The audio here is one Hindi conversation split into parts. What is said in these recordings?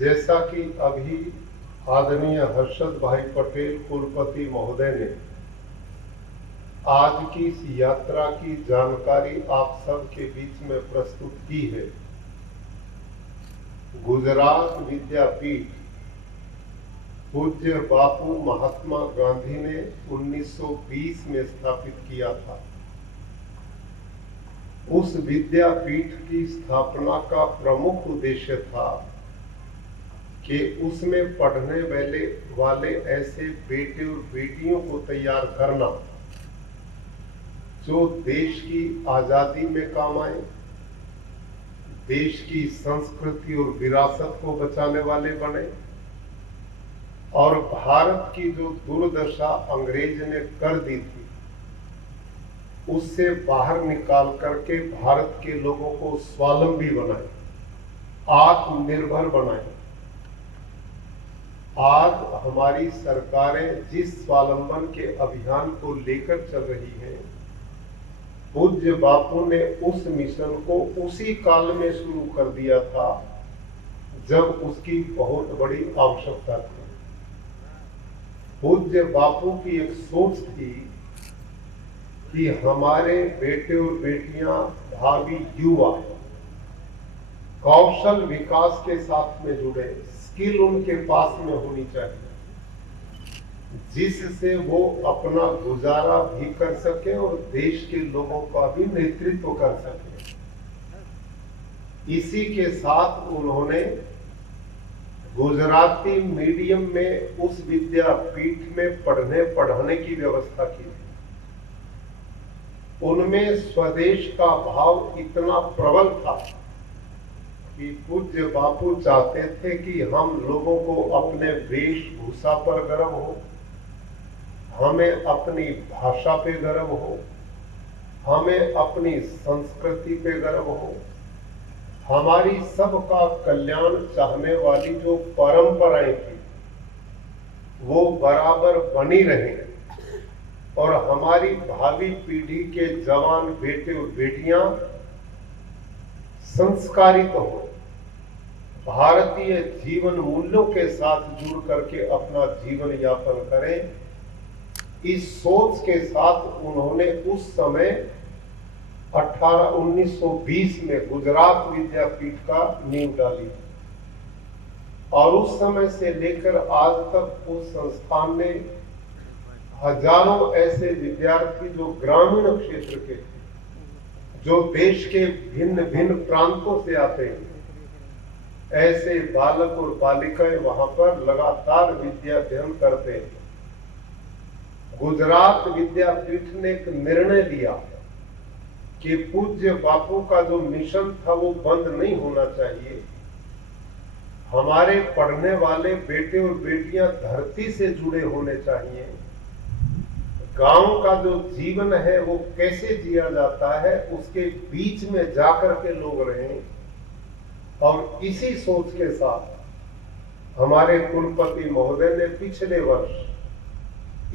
जैसा कि अभी आदरणीय हर्षद भाई पटेल कुलपति महोदय ने आज की इस यात्रा की जानकारी आप सब के बीच में प्रस्तुत की है। गुजरात विद्यापीठ पूज्य बापू महात्मा गांधी ने 1920 में स्थापित किया था। उस विद्यापीठ की स्थापना का प्रमुख उद्देश्य था कि उसमें पढ़ने वाले ऐसे बेटे और बेटियों को तैयार करना जो देश की आजादी में काम आए, देश की संस्कृति और विरासत को बचाने वाले बने और भारत की जो दुर्दशा अंग्रेज ने कर दी थी उससे बाहर निकाल करके भारत के लोगों को स्वावलंबी बनाए, आत्मनिर्भर बनाए। आज हमारी सरकारें जिस स्वावलंबन के अभियान को लेकर चल रही हैं, पूज्य बापू ने उस मिशन को उसी काल में शुरू कर दिया था जब उसकी बहुत बड़ी आवश्यकता थी। पूज्य बापू की एक सोच थी कि हमारे बेटे और बेटियां, भावी युवा कौशल विकास के साथ में जुड़े, स्किल उनके पास में होनी चाहिए जिससे वो अपना गुजारा भी कर सके और देश के लोगों का भी नेतृत्व कर सके। इसी के साथ उन्होंने गुजराती मीडियम में उस विद्यापीठ में पढ़ाने की व्यवस्था की थी। उनमें स्वदेश का भाव इतना प्रबल था कि पूज्य बापू चाहते थे कि हम लोगों को अपने वेशभूषा पर गर्व हो, हमें अपनी भाषा पे गर्व हो, हमें अपनी संस्कृति पे गर्व हो, हमारी सबका कल्याण चाहने वाली जो परंपराएं थी वो बराबर बनी रहे और हमारी भावी पीढ़ी के जवान बेटे और बेटियां संस्कारित हो, भारतीय जीवन मूल्यों के साथ जुड़ करके अपना जीवन यापन करें। इस सोच के साथ उन्होंने उस समय 1920 में गुजरात विद्यापीठ का नींव डाली और उस समय से लेकर आज तक उस संस्थान ने हजारों ऐसे विद्यार्थी जो ग्रामीण क्षेत्र के, जो देश के भिन्न भिन्न प्रांतों से आते हैं, ऐसे बालक और बालिकाएं वहां पर लगातार विद्या अध्ययन करते हैं। गुजरात विद्यापीठ ने एक निर्णय लिया कि पूज्य बापू का जो मिशन था वो बंद नहीं होना चाहिए। हमारे पढ़ने वाले बेटे और बेटियां धरती से जुड़े होने चाहिए। गांव का जो जीवन है वो कैसे जिया जाता है उसके बीच में जाकर के लोग रहें। और इसी सोच के साथ हमारे कुलपति महोदय ने पिछले वर्ष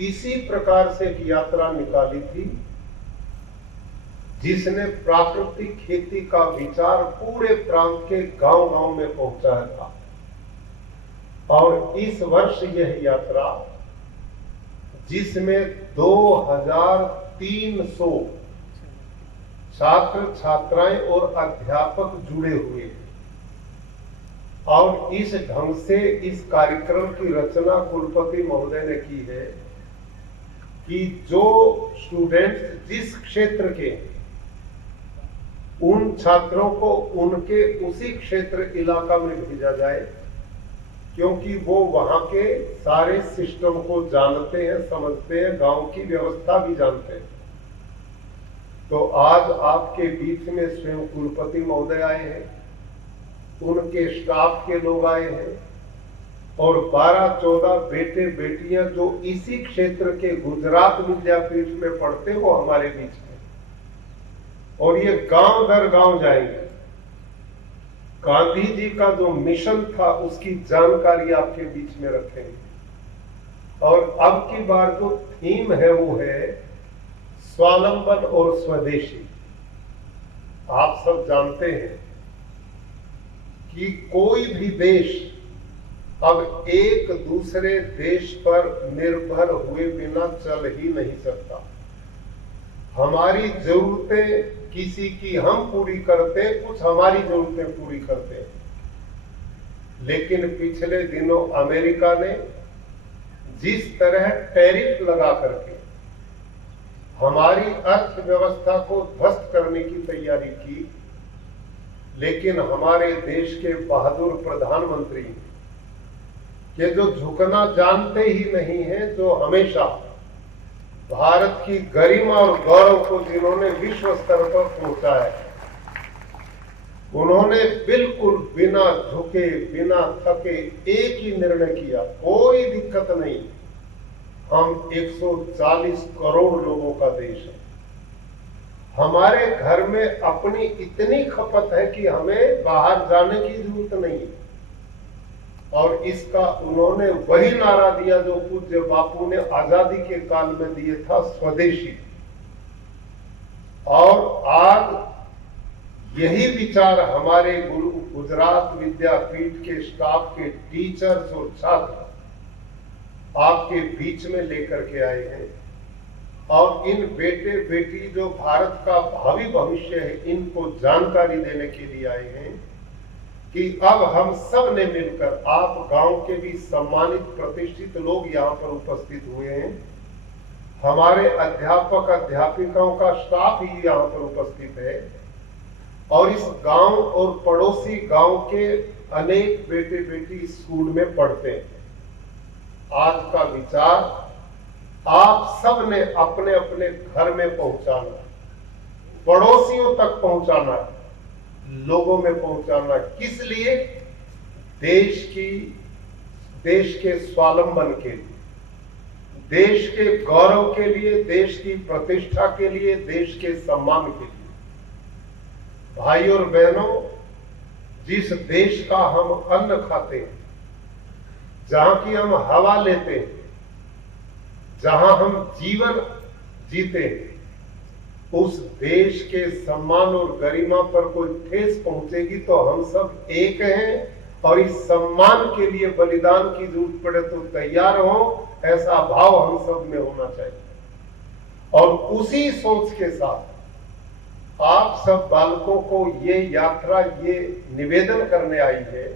इसी प्रकार से एक यात्रा निकाली थी जिसने प्राकृतिक खेती का विचार पूरे प्रांत के गांव-गांव में पहुंचाया था। और इस वर्ष यह यात्रा जिसमें 2300 छात्र छात्राएं और अध्यापक जुड़े हुए हैं और इस ढंग से इस कार्यक्रम की रचना कुलपति महोदय ने की है कि जो स्टूडेंट्स जिस क्षेत्र के, उन छात्रों को उनके उसी क्षेत्र इलाका में भेजा जाए क्योंकि वो वहां के सारे सिस्टम को जानते हैं, समझते हैं, गांव की व्यवस्था भी जानते हैं। तो आज आपके बीच में स्वयं कुलपति महोदय आए हैं, उनके स्टाफ के लोग आए हैं और 12-14 बेटे बेटियां जो इसी क्षेत्र के गुजरात विद्यापीठ में पढ़ते वो हमारे बीच में, और ये गांव दर गांव जाएंगे। गांधी जी का जो मिशन था उसकी जानकारी आपके बीच में रखेंगे। और अब की बार जो थीम है वो है स्वावलंबन और स्वदेशी। आप सब जानते हैं कि कोई भी देश अब एक दूसरे देश पर निर्भर हुए बिना चल ही नहीं सकता। हमारी जरूरतें किसी की हम पूरी करते हैं, कुछ हमारी जरूरतें पूरी करते हैं। लेकिन पिछले दिनों अमेरिका ने जिस तरह टैरिफ लगा करके हमारी अर्थव्यवस्था को ध्वस्त करने की तैयारी की, लेकिन हमारे देश के बहादुर प्रधानमंत्री के जो झुकना जानते ही नहीं हैं, जो हमेशा भारत की गरिमा और गौरव को जिन्होंने विश्व स्तर पर पहुंचा है, उन्होंने बिल्कुल बिना झुके बिना थके एक ही निर्णय किया, कोई दिक्कत नहीं, हम 140 करोड़ लोगों का देश है, हमारे घर में अपनी इतनी खपत है कि हमें बाहर जाने की जरूरत नहीं है। और इसका उन्होंने वही नारा दिया जो पूज्य बापू ने आजादी के काल में दिए था, स्वदेशी। और आज यही विचार हमारे गुजरात विद्यापीठ के स्टाफ के टीचर्स और छात्र आपके बीच में लेकर के आए हैं। और इन बेटे बेटी जो भारत का भावी भविष्य है, इनको जानकारी देने के लिए आए हैं कि अब हम सब ने मिलकर, आप गांव के भी सम्मानित प्रतिष्ठित लोग यहाँ पर उपस्थित हुए हैं, हमारे अध्यापक अध्यापिकाओं का स्टाफ ही यहाँ पर उपस्थित है, और इस गांव और पड़ोसी गांव के अनेक बेटे बेटी स्कूल में पढ़ते हैं। आज का विचार आप सब ने अपने अपने घर में पहुंचाना, पड़ोसियों तक पहुंचाना, लोगों में पहुंचाना। किस लिए? देश के स्वावलंबन के लिए, देश के गौरव के लिए, देश की प्रतिष्ठा के लिए, देश के सम्मान के लिए। भाई और बहनों, जिस देश का हम अन्न खाते हैं, जहां की हम हवा लेते हैं, जहां हम जीवन जीते हैं, उस देश के सम्मान और गरिमा पर कोई ठेस पहुंचेगी तो हम सब एक हैं, और इस सम्मान के लिए बलिदान की जरूरत पड़े तो तैयार हो, ऐसा भाव हम सब में होना चाहिए। और उसी सोच के साथ आप सब बालकों को ये यात्रा, ये निवेदन करने आई है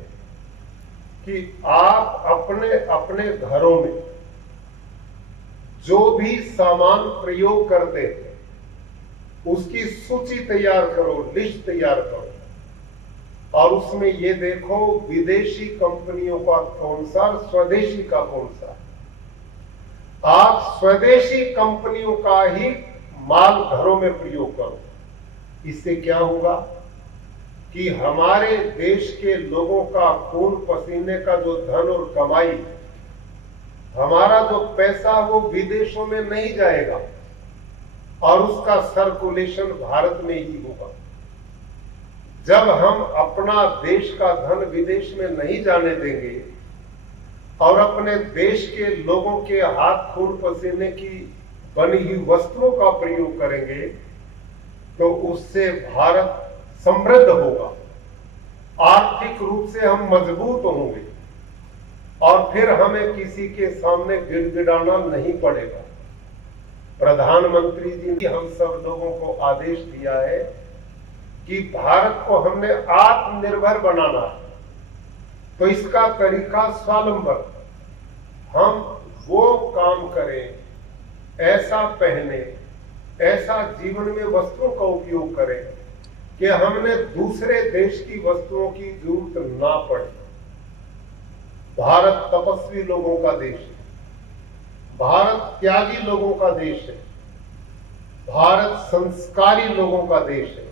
कि आप अपने अपने घरों में जो भी सामान प्रयोग करते हैं उसकी सूची तैयार करो, लिस्ट तैयार करो, और उसमें ये देखो विदेशी कंपनियों का कौन सा, स्वदेशी का कौन सा। आप स्वदेशी कंपनियों का ही माल घरों में प्रयोग करो। इससे क्या होगा कि हमारे देश के लोगों का खून पसीने का जो धन और कमाई, हमारा जो पैसा, वो विदेशों में नहीं जाएगा, और उसका सर्कुलेशन भारत में ही होगा। जब हम अपना देश का धन विदेश में नहीं जाने देंगे और अपने देश के लोगों के हाथ खून पसीने की बनी हुई वस्तुओं का प्रयोग करेंगे, तो उससे भारत समृद्ध होगा, आर्थिक रूप से हम मजबूत होंगे, और फिर हमें किसी के सामने गिड़गिड़ाना नहीं पड़ेगा। प्रधानमंत्री जी ने हम सब लोगों को आदेश दिया है कि भारत को हमने आत्मनिर्भर बनाना है, तो इसका तरीका स्वावलंबन, हम वो काम करें, ऐसा पहने, ऐसा जीवन में वस्तुओं का उपयोग करें कि हमने दूसरे देश की वस्तुओं की जरूरत ना पड़े। भारत तपस्वी लोगों का देश है, भारत त्यागी लोगों का देश है, भारत संस्कारी लोगों का देश है,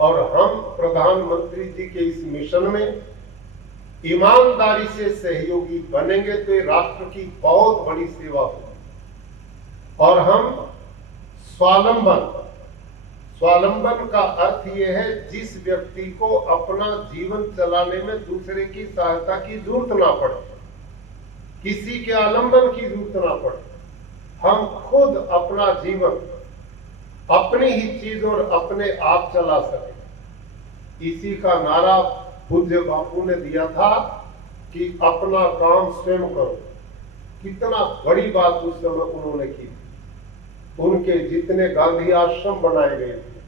और हम प्रधानमंत्री जी के इस मिशन में ईमानदारी से सहयोगी बनेंगे तो ये राष्ट्र की बहुत बड़ी सेवा होगी। और हम स्वावलंबन का अर्थ यह है जिस व्यक्ति को अपना जीवन चलाने में दूसरे की सहायता की जरूरत ना पड़े, किसी के आलंबन की जरूरत ना पड़े, हम खुद अपना जीवन अपनी ही चीज और अपने आप चला सके। इसी का नारा पूज्य बापू ने दिया था कि अपना काम स्वयं करो। कितना बड़ी बात उस समय उन्होंने की। उनके जितने गांधी आश्रम बनाए गए थे,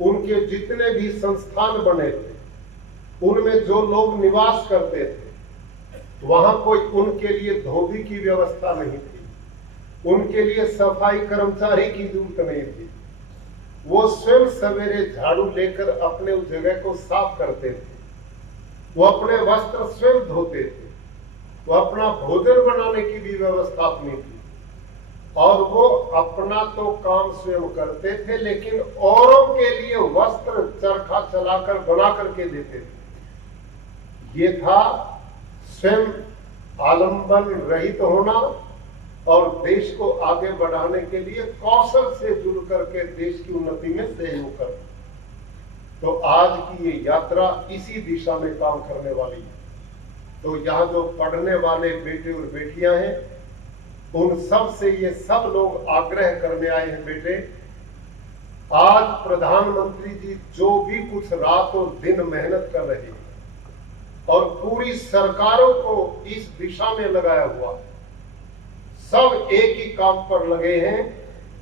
उनके जितने भी संस्थान बने थे, उनमें जो लोग निवास करते थे, वहां कोई उनके लिए धोबी की व्यवस्था नहीं थी, उनके लिए सफाई कर्मचारी की जरूरत नहीं थी। वो स्वयं सवेरे झाड़ू लेकर अपने उस जगह को साफ करते थे, वो अपने वस्त्र स्वयं धोते थे, वो अपना भोजन बनाने की भी व्यवस्था अपनी थी, और वो अपना तो काम स्वयं करते थे, लेकिन औरों के लिए वस्त्र चरखा चलाकर बना करके देते थे। ये था स्वयं आलंबन रहित होना और देश को आगे बढ़ाने के लिए कौशल से जुड़ करके देश की उन्नति में सहयोग करना। तो आज की ये यात्रा इसी दिशा में काम करने वाली है। तो यहाँ जो पढ़ने वाले बेटे और बेटियां हैं, उन सब से ये सब लोग आग्रह करने आए हैं, बेटे आज प्रधानमंत्री जी जो भी कुछ रात और दिन मेहनत कर रहे हैं और पूरी सरकारों को इस दिशा में लगाया हुआ, सब एक ही काम पर लगे हैं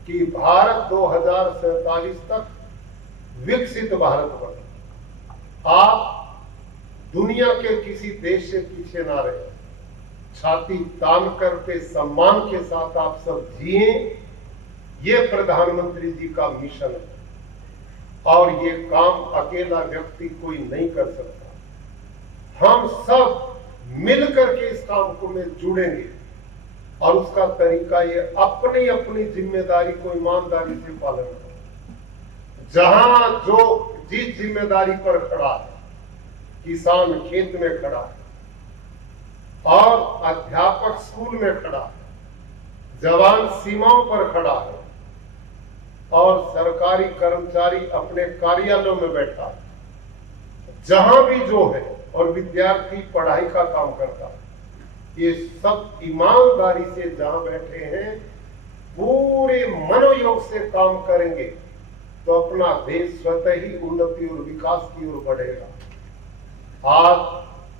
कि भारत 2047 तक विकसित भारत बने। आप दुनिया के किसी देश से पीछे ना रहे, छाती तान करके सम्मान के साथ आप सब जिए। ये प्रधानमंत्री जी का मिशन है और ये काम अकेला व्यक्ति कोई नहीं कर सकता। हम सब मिलकर के इस काम को में जुड़ेंगे और उसका तरीका ये अपनी अपनी जिम्मेदारी को ईमानदारी से पालन करें। जहां जो जिस जिम्मेदारी पर खड़ा है, किसान खेत में खड़ा है और अध्यापक स्कूल में खड़ा है, जवान सीमाओं पर खड़ा है और सरकारी कर्मचारी अपने कार्यालयों में बैठा है, जहां भी जो है, और विद्यार्थी पढ़ाई का काम करता है, ये सब ईमानदारी से जहां बैठे हैं पूरे मनोयोग से काम करेंगे तो अपना देश स्वतः ही उन्नति और विकास की ओर बढ़ेगा। आज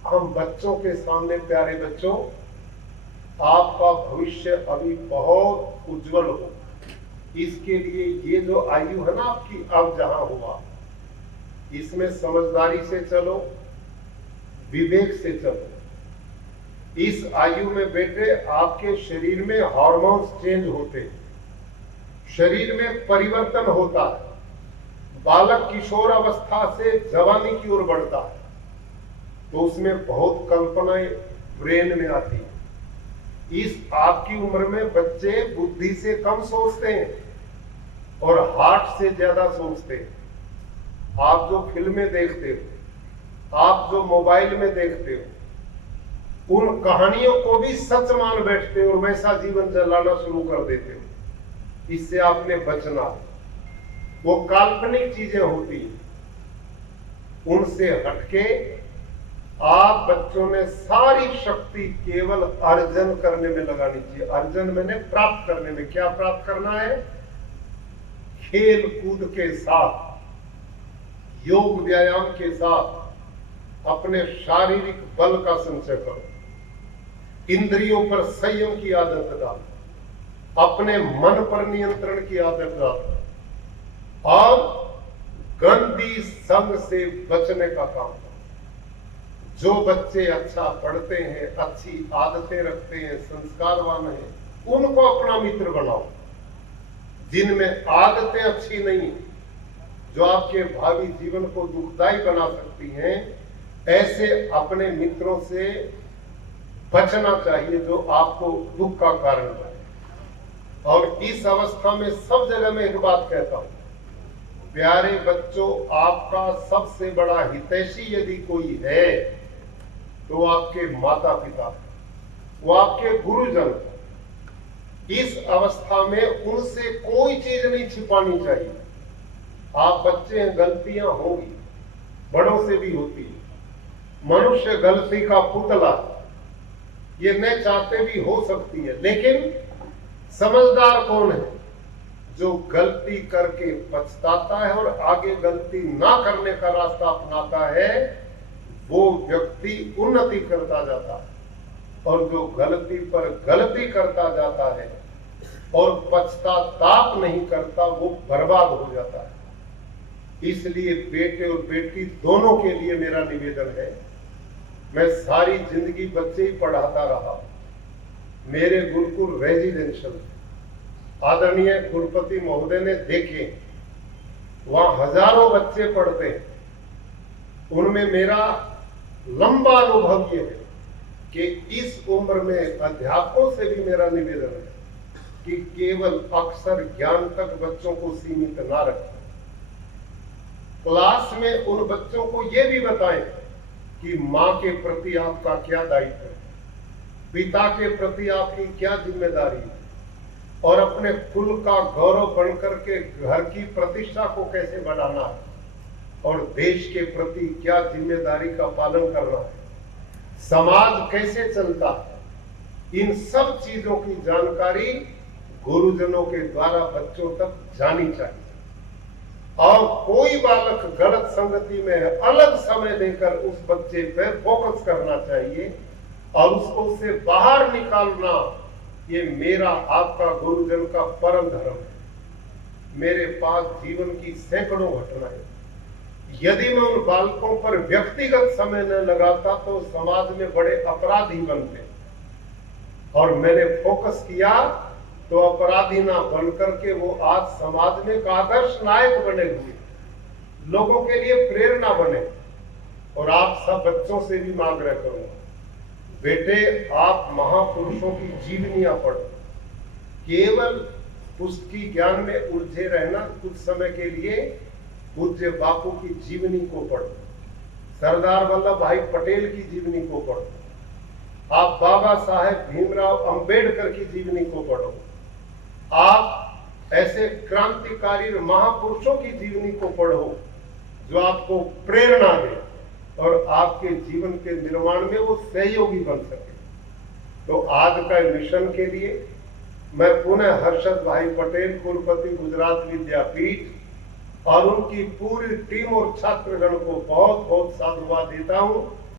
हम बच्चों के सामने, प्यारे बच्चों, आपका भविष्य अभी बहुत उज्जवल हो, इसके लिए ये जो आयु है ना आपकी, अब जहां हुआ, इसमें समझदारी से चलो, विवेक से चलो। इस आयु में बेटे आपके शरीर में हार्मोन्स चेंज होते हैं, शरीर में परिवर्तन होता है, बालक किशोर अवस्था से जवानी की ओर बढ़ता है, तो उसमें बहुत कल्पनाएं ब्रेन में आती है। इस आपकी उम्र में बच्चे बुद्धि से कम सोचते हैं और हार्ट से ज्यादा सोचते हैं। आप जो फिल्में देखते हो, आप जो मोबाइल में देखते हो, उन कहानियों को भी सच मान बैठते हो और वैसा जीवन चलाना शुरू कर देते हो। इससे आपने बचना। वो काल्पनिक चीजें होती हैं, उनसे हटके आप बच्चों ने सारी शक्ति केवल अर्जन करने में लगानी चाहिए। अर्जन मैंने प्राप्त करने में। क्या प्राप्त करना है? खेल कूद के साथ, योग व्यायाम के साथ अपने शारीरिक बल का संचय करो, इंद्रियों पर संयम की आदत डालो, अपने मन पर नियंत्रण की आदत डालो और गंदी संग से बचने का काम करो। जो बच्चे अच्छा पढ़ते हैं, अच्छी आदतें रखते हैं, संस्कारवान हैं, उनको अपना मित्र बनाओ। जिनमें आदतें अच्छी नहीं, जो आपके भावी जीवन को दुखदायी बना सकती हैं, ऐसे अपने मित्रों से बचना चाहिए जो आपको दुख का कारण बने। और इस अवस्था में सब जगह मैं एक बात कहता हूं, प्यारे बच्चों, आपका सबसे बड़ा हितैषी यदि कोई है तो आपके माता पिता, वो आपके गुरुजन। इस अवस्था में उनसे कोई चीज नहीं छिपानी चाहिए। आप बच्चे हैं, गलतियां होंगी, बड़ों से भी होती है। मनुष्य गलती का पुतला, ये न चाहते भी हो सकती है, लेकिन समझदार कौन है? जो गलती करके पछताता है और आगे गलती ना करने का रास्ता अपनाता है, वो व्यक्ति उन्नति करता जाता है, और जो गलती पर गलती करता जाता है और पश्चाताप नहीं करता वो बर्बाद हो जाता है। इसलिए बेटे और बेटी दोनों के लिए मेरा निवेदन है, मैं सारी जिंदगी बच्चे ही पढ़ाता रहा। मेरे गुरुकुल रेजिडेंशियल आदरणीय कुलपति महोदय ने देखे, वहां हजारों बच्चे पढ़ते हैं। उनमें मेरा लंबा अनुभव ये है कि इस उम्र में अध्यापकों से भी मेरा निवेदन है कि केवल अक्षर ज्ञान तक बच्चों को सीमित ना रखें। क्लास में उन बच्चों को यह भी बताएं कि मां के प्रति आपका क्या दायित्व है, पिता के प्रति आपकी क्या जिम्मेदारी है, और अपने कुल का गौरव बनकर के घर की प्रतिष्ठा को कैसे बढ़ाना है, और देश के प्रति क्या जिम्मेदारी का पालन करना है, समाज कैसे चलता है। इन सब चीजों की जानकारी गुरुजनों के द्वारा बच्चों तक जानी चाहिए। और कोई बालक गलत संगति में है, अलग समय देकर उस बच्चे पर फोकस करना चाहिए और उसको उससे बाहर निकालना, ये मेरा आपका गुरुजन का परम धर्म है। मेरे पास जीवन की सैकड़ों घटनाएं, यदि मैं उन बालकों पर व्यक्तिगत समय न लगाता तो समाज में बड़े अपराधी बनते, और मैंने फोकस किया तो अपराधी ना बनकर के वो आज समाज में एक आदर्श नायक बने हुए, लोगों के लिए प्रेरणा बने। और आप सब बच्चों से भी आग्रह करूंगा, बेटे आप महापुरुषों की जीवनियां पढ़ो, केवल पुस्तकी ज्ञान में उलझे रहना कुछ समय के लिए पूज्य बापू की जीवनी को पढ़ो, सरदार वल्लभ भाई पटेल की जीवनी को पढ़ो, आप बाबा साहेब भीमराव अंबेडकर की जीवनी को पढ़ो, आप ऐसे क्रांतिकारी महापुरुषों की जीवनी को पढ़ो जो आपको प्रेरणा दे और आपके जीवन के निर्माण में वो सहयोगी बन सके। तो आज का मिशन के लिए मैं पुनः हर्षद भाई पटेल, कुलपति गुजरात विद्यापीठ और उनकी पूरी टीम और छात्रगण को बहुत बहुत साधुवाद देता हूं।